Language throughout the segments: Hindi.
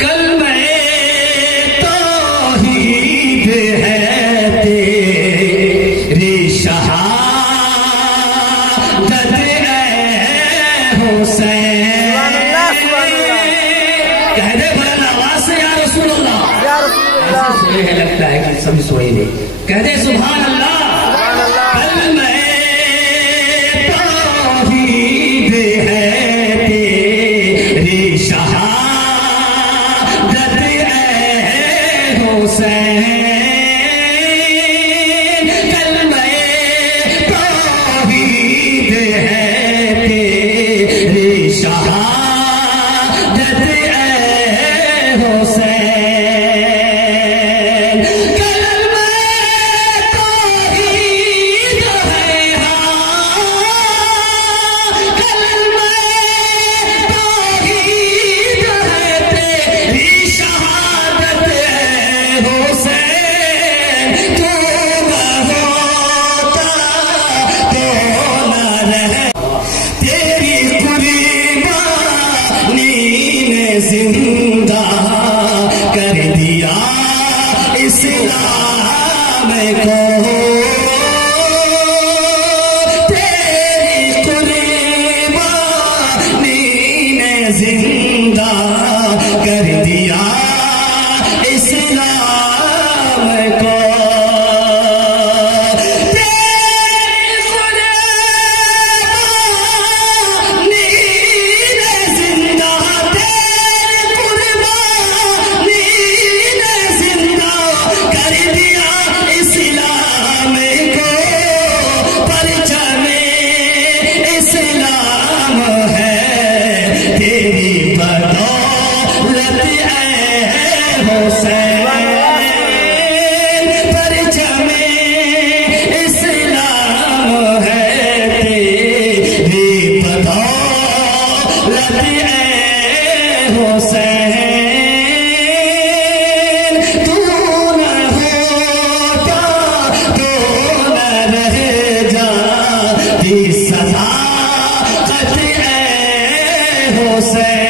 कलमे तौहीद है तेरी शहादत ऐ हुसैन। कह दे बड़ा आवाज से या रसूल अल्लाह। ऐसे सोए है लगता है कि सभी सोए नहीं। कह दे सुभान अल्लाह। कलमे तौहीद है तेरी शहादत ऐ हुसैन। कलमे तौहीद है तेरी शहादत ऐ हुसैन। कलमे तौहीद है कलमे तौहीद है तेरी शहादत ऐ हुसैन। तू न होता तो न रहे तेरी कुर्बानी ने जिंदा कर दिया इस्लाम को। तेरी कुर्बानी ने जिंदा कर दिया इस्लाम को। तेरी कुर्बानी ने जिंदा तेरी कुर्बानी ने जिंदा कर दिया इस्लाम को। परचमे इस्लाम है तेरी बदौलत ऐ हुसैन। परचमे इस्लाम है तेरी बदौलत ऐ हुसैन। तू न होता तो न रह जाती सदाकत ऐ हुसैन।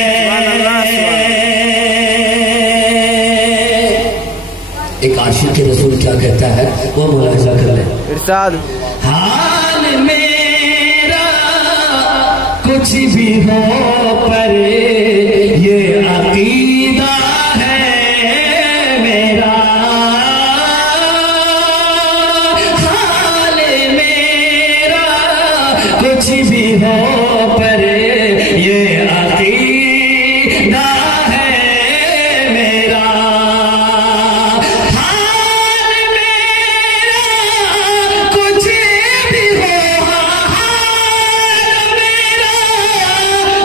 एक आशिक के रसूल क्या कहता है वो मुलाहिजा कर ले। इरशाद। हाल मेरा कुछ भी हो पर ये अकीदा है मेरा। हाल मेरा कुछ भी हो पर ये अकीदा है मेरा। हाल मेरा कुछ भी हो हाल मेरा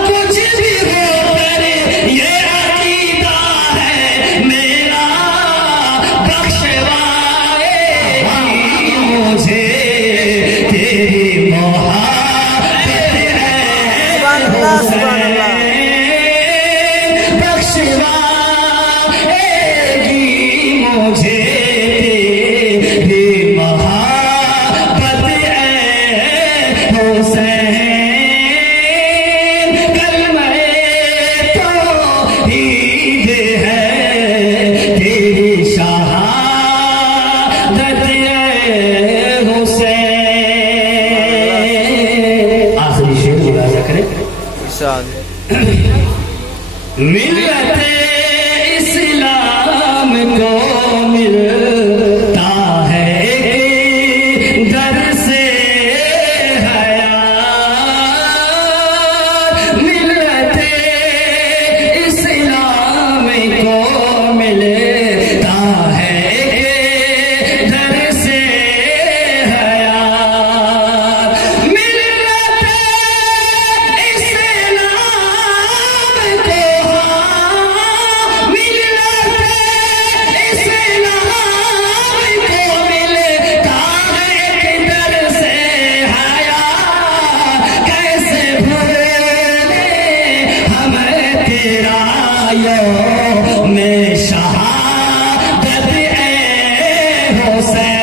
कुछ भी हो पर ये अकीदा है मेरा। बख्शवाएगी मुझे तेरी मोहब्बत ऐ हुसैन। बख्शवाएगी मुझे तेरी मोहब्बत ऐ हुसैन। कलमे तौहीद है तेरी शहादत ऐ हुसैन। आखिरी शेर मुलाहिजा करें। इरशाद। मिलते इस्लाम को मिलता है दर से हयात। मिलते इस्लाम को मिलता है दर से हयात। मिलते इस्लाम को में शहादत ऐ हुसैन।